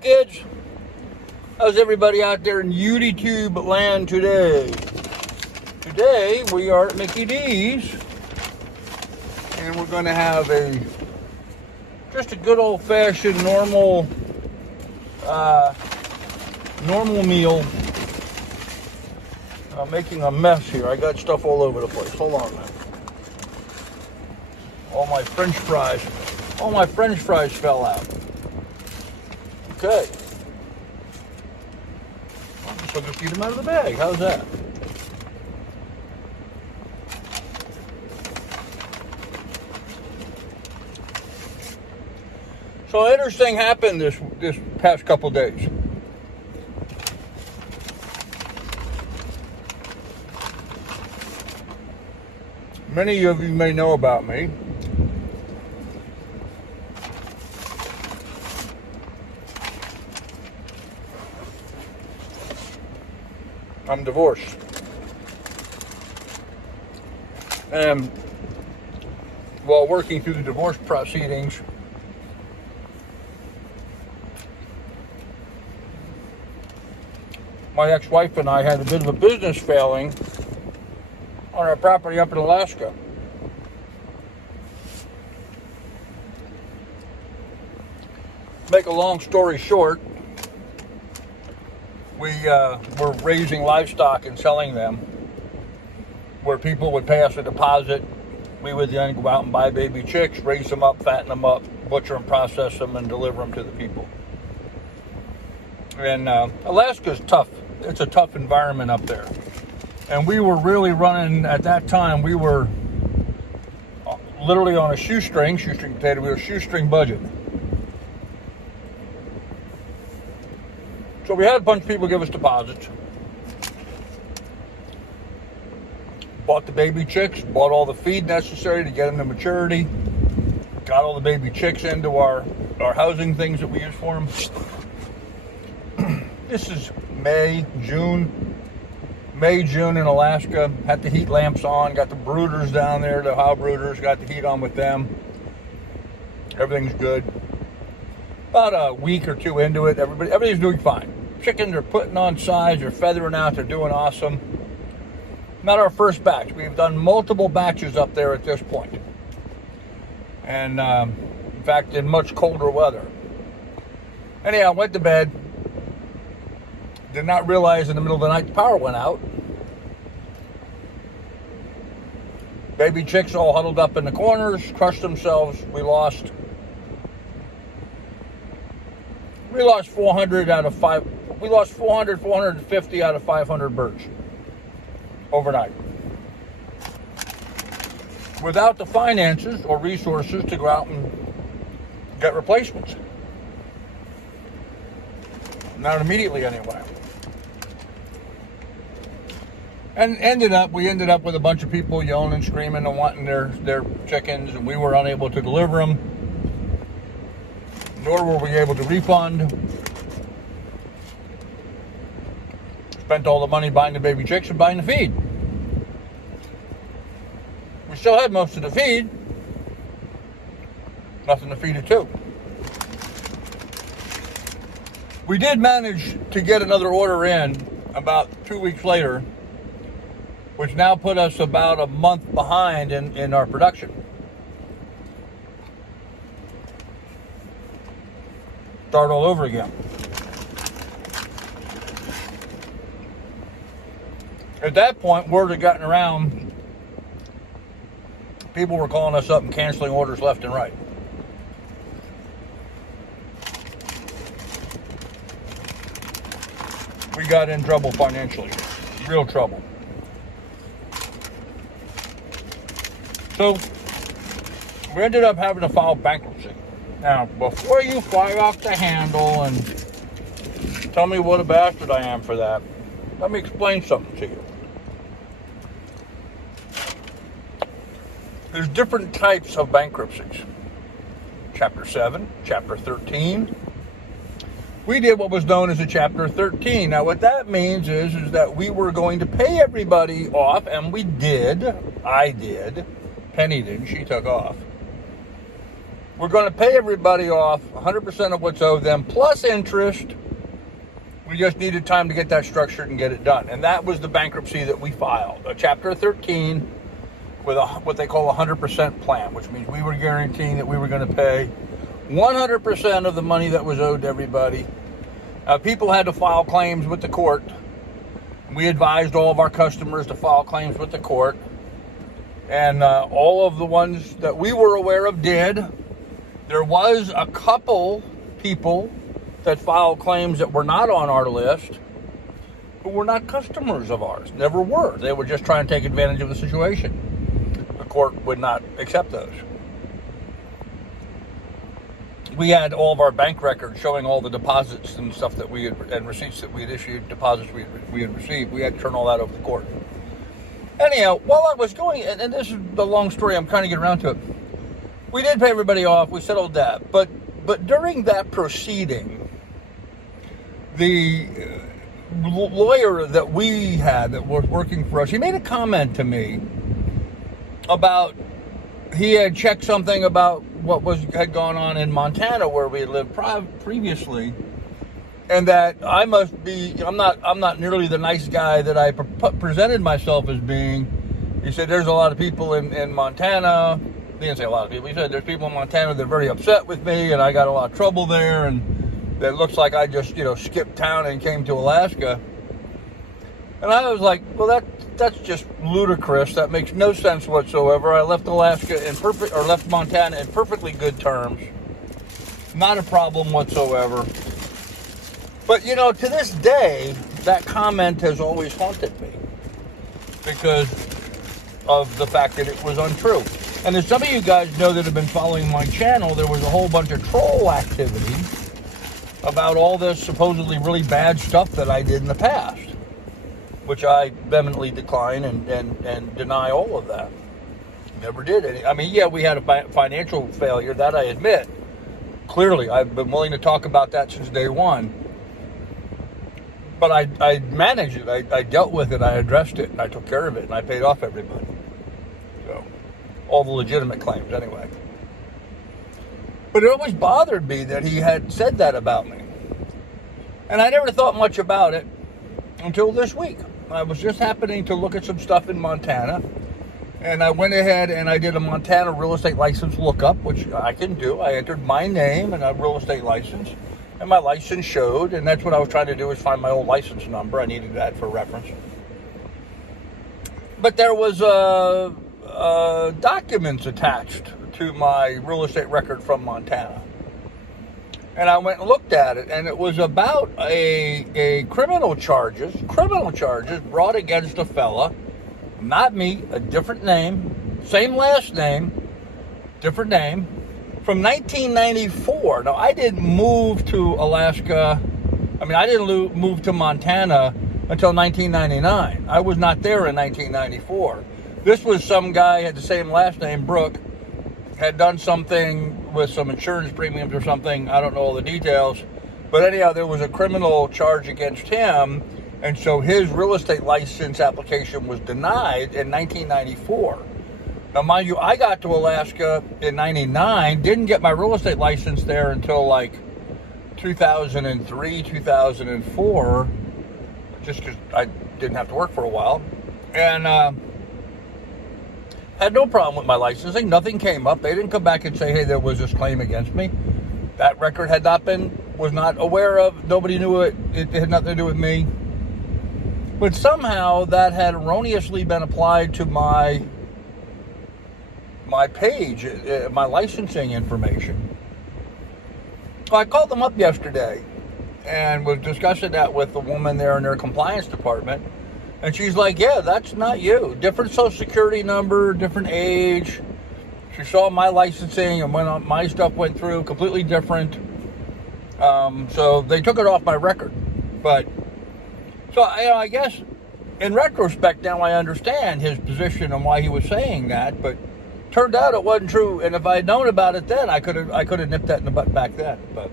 kids. How's everybody out there in YouTube land today? Today we are at Mickey D's, and we're going to have just a good old-fashioned normal meal. I'm making a mess here. I got stuff all over the place. Hold on a minute. All my French fries fell out. Okay. So just eat them out of the bag. How's that? So an interesting happened this past couple days. Many of you may know about me. I'm divorced. And while working through the divorce proceedings, my ex-wife and I had a bit of a business failing on our property up in Alaska. Make a long story short, we were raising livestock and selling them, where people would pay us a deposit. We would then go out and buy baby chicks, raise them up, fatten them up, butcher and process them, and deliver them to the people. And Alaska's tough. It's a tough environment up there. And we were really running, at that time, we were literally on a shoestring potato, we were a shoestring budget. So we had a bunch of people give us deposits. Bought the baby chicks, bought all the feed necessary to get them to maturity, got all the baby chicks into our housing things that we use for them. This is May, June in Alaska. Had the heat lamps on, got the brooders down there, the how brooders, got the heat on with them. Everything's good. About a week or two into it, everything's doing fine. Chickens are putting on size, they're feathering out, they're doing awesome. Not our first batch. We've done multiple batches up there at this point. And in fact, in much colder weather. Anyhow, went to bed. Did not realize in the middle of the night the power went out. Baby chicks all huddled up in the corners, crushed themselves. We lost 450 out of 500 birds overnight. Without the finances or resources to go out and get replacements. Not immediately anyway. And we ended up with a bunch of people yelling and screaming and wanting their chickens, and we were unable to deliver them, nor were we able to refund. Spent all the money buying the baby chicks and buying the feed. We still had most of the feed. Nothing to feed it to. We did manage to get another order in about 2 weeks later, which now put us about a month behind in our production. Start all over again. At that point, word had gotten around. People were calling us up and canceling orders left and right. We got in trouble financially. Real trouble. So, we ended up having to file bankruptcy. Now, before you fly off the handle and tell me what a bastard I am for that, let me explain something to you. There's different types of bankruptcies. Chapter 7, Chapter 13. We did what was known as a Chapter 13. Now, what that means is that we were going to pay everybody off, and we did. I did. Penny didn't. She took off. We're going to pay everybody off 100% of what's owed them, plus interest. We just needed time to get that structured and get it done. And that was the bankruptcy that we filed, a Chapter 13 with what they call a 100% plan, which means we were guaranteeing that we were going to pay 100% of the money that was owed to everybody. People had to file claims with the court. We advised all of our customers to file claims with the court. And all of the ones that we were aware of did. There was a couple people that filed claims that were not on our list, who were not customers of ours. Never were. They were just trying to take advantage of the situation. The court would not accept those. We had all of our bank records showing all the deposits and stuff that we had, and receipts that we had issued, deposits we had received. We had to turn all that over to the court. Anyhow, while I was going, and this is the long story, I'm trying to get around to it. We did pay everybody off. We settled that. But during that proceeding, the lawyer that we had that was working for us, he made a comment to me about he had checked something about what had gone on in Montana where we had lived previously, and that I must be, I'm not nearly the nice guy that I presented myself as being. He said there's a lot of people in Montana. He didn't say a lot of people. He said there's people in Montana that are very upset with me, and I got a lot of trouble there, and that looks like I just, skipped town and came to Alaska. And I was like, well, that's just ludicrous. That makes no sense whatsoever. I left left Montana in perfectly good terms. Not a problem whatsoever. But, to this day, that comment has always haunted me because of the fact that it was untrue. And as some of you guys know that have been following my channel, there was a whole bunch of troll activity about all this supposedly really bad stuff that I did in the past, which I vehemently decline and deny all of that. Never did any. I mean, yeah, we had a financial failure, that I admit. Clearly, I've been willing to talk about that since day one. But I managed it. I dealt with it. I addressed it. And I took care of it. And I paid off everybody. So, all the legitimate claims anyway. But it always bothered me that he had said that about me. And I never thought much about it until this week. I was just happening to look at some stuff in Montana, and I went ahead and I did a Montana real estate license lookup, which I can do. I entered my name and a real estate license, and my license showed, and that's what I was trying to do, is find my old license number. I needed that for reference. But there was documents attached to my real estate record from Montana. And I went and looked at it, and it was about a criminal charges brought against a fella, not me, a different name, same last name, different name, from 1994. Now, I didn't move to Alaska, I didn't move to Montana until 1999. I was not there in 1994. This was some guy, had the same last name, Brooke, had done something with some insurance premiums or something. I don't know all the details. But anyhow, there was a criminal charge against him. And so his real estate license application was denied in 1994. Now, mind you, I got to Alaska in 99, didn't get my real estate license there until like 2003, 2004, just because I didn't have to work for a while. And had no problem with my licensing. Nothing came up. They didn't come back and say, hey, there was this claim against me. That record was not aware of. Nobody knew it. It had nothing to do with me. But somehow that had erroneously been applied to my page, my licensing information. So I called them up yesterday and was discussing that with the woman there in their compliance department. And she's like, yeah, that's not you. Different social security number, different age. She saw my licensing and when my stuff went through, completely different. So they took it off my record. But, so I guess in retrospect now I understand his position and why he was saying that. But turned out it wasn't true. And if I had known about it then, I could have nipped that in the butt back then. But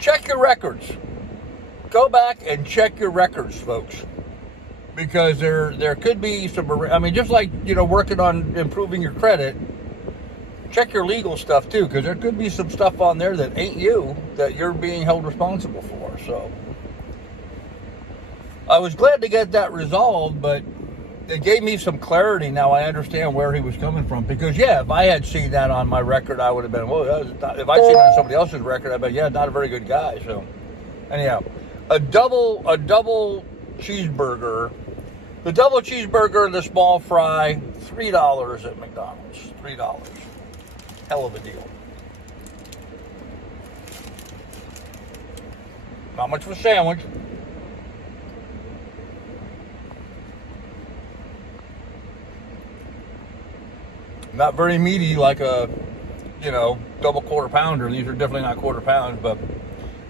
check your records. Go back and check your records, folks, because there could be some, just like, working on improving your credit, check your legal stuff too, because there could be some stuff on there that ain't you, that you're being held responsible for. So I was glad to get that resolved, but it gave me some clarity. Now I understand where he was coming from, because yeah, if I had seen that on my record, I would have been, well, if I'd seen it on somebody else's record, I'd been, yeah, not a very good guy. So anyhow, a double cheeseburger, the double cheeseburger and the small fry, $3 at McDonald's. $3. Hell of a deal. Not much of a sandwich. Not very meaty like a, double quarter pounder. These are definitely not quarter pounds, but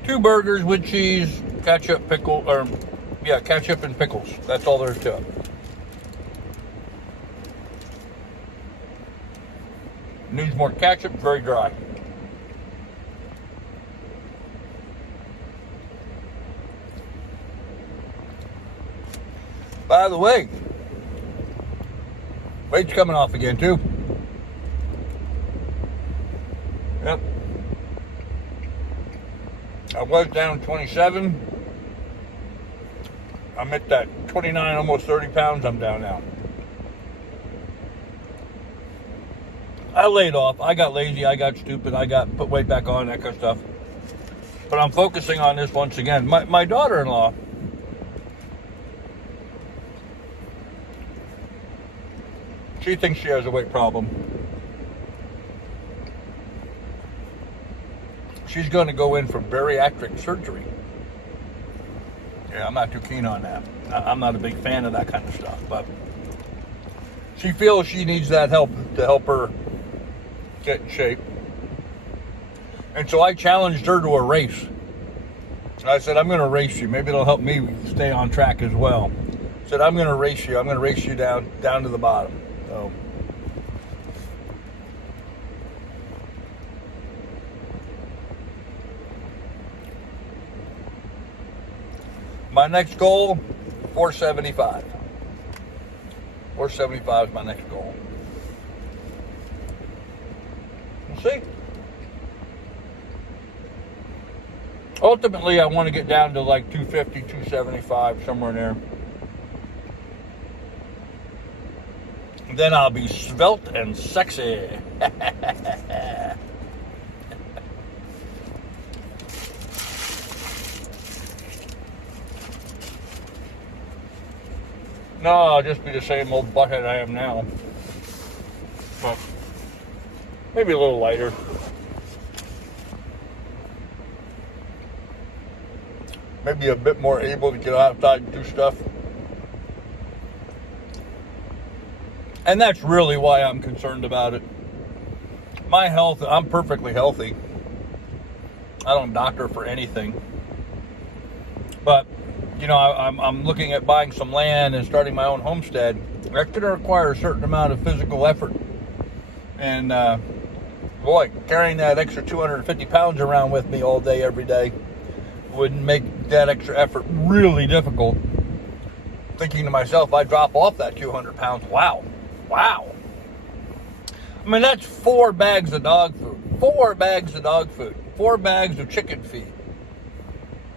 2 burgers with cheese, ketchup, ketchup and pickles. That's all there is to it. Needs more ketchup, very dry. By the way, weight's coming off again too. Yep. I was down 27. I'm at that 29, almost 30 pounds I'm down now. I laid off. I got lazy. I got stupid. I got put weight back on, that kind of stuff. But I'm focusing on this once again. My daughter-in-law, she thinks she has a weight problem. She's going to go in for bariatric surgery. Yeah, I'm not too keen on that. I'm not a big fan of that kind of stuff, but she feels she needs that help to help her get in shape. And so I challenged her to a race. I said, I'm going to race you. Maybe it'll help me stay on track as well. I said, I'm going to race you. I'm going to race you down to the bottom. So my next goal, 475. 475 is my next goal. We'll see. Ultimately, I want to get down to like 250, 275, somewhere in there. Then I'll be svelte and sexy. No, I'll just be the same old butthead I am now. But maybe a little lighter. Maybe a bit more able to get outside and do stuff. And that's really why I'm concerned about it. My health, I'm perfectly healthy. I don't doctor for anything. But I'm looking at buying some land and starting my own homestead. That's going to require a certain amount of physical effort. And, boy, carrying that extra 250 pounds around with me all day, every day, would make that extra effort really difficult. Thinking to myself, if I drop off that 200 pounds, wow. I mean, that's 4 bags of dog food. 4 bags of dog food. 4 bags of chicken feed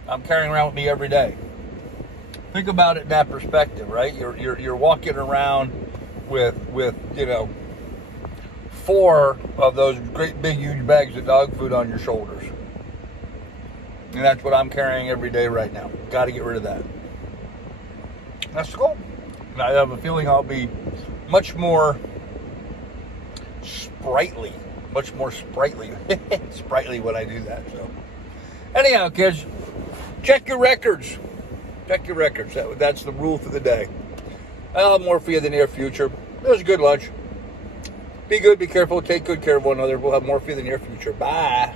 I'm carrying around with me every day. Think about it in that perspective, right? You're walking around with 4 of those great big huge bags of dog food on your shoulders. And that's what I'm carrying every day right now. Got to get rid of that. That's the goal. And I have a feeling I'll be much more sprightly sprightly when I do that. So anyhow, kids, check your records. That's the rule for the day. I'll have more for you in the near future. It was a good lunch. Be good, be careful, take good care of one another. We'll have more for you in the near future. Bye.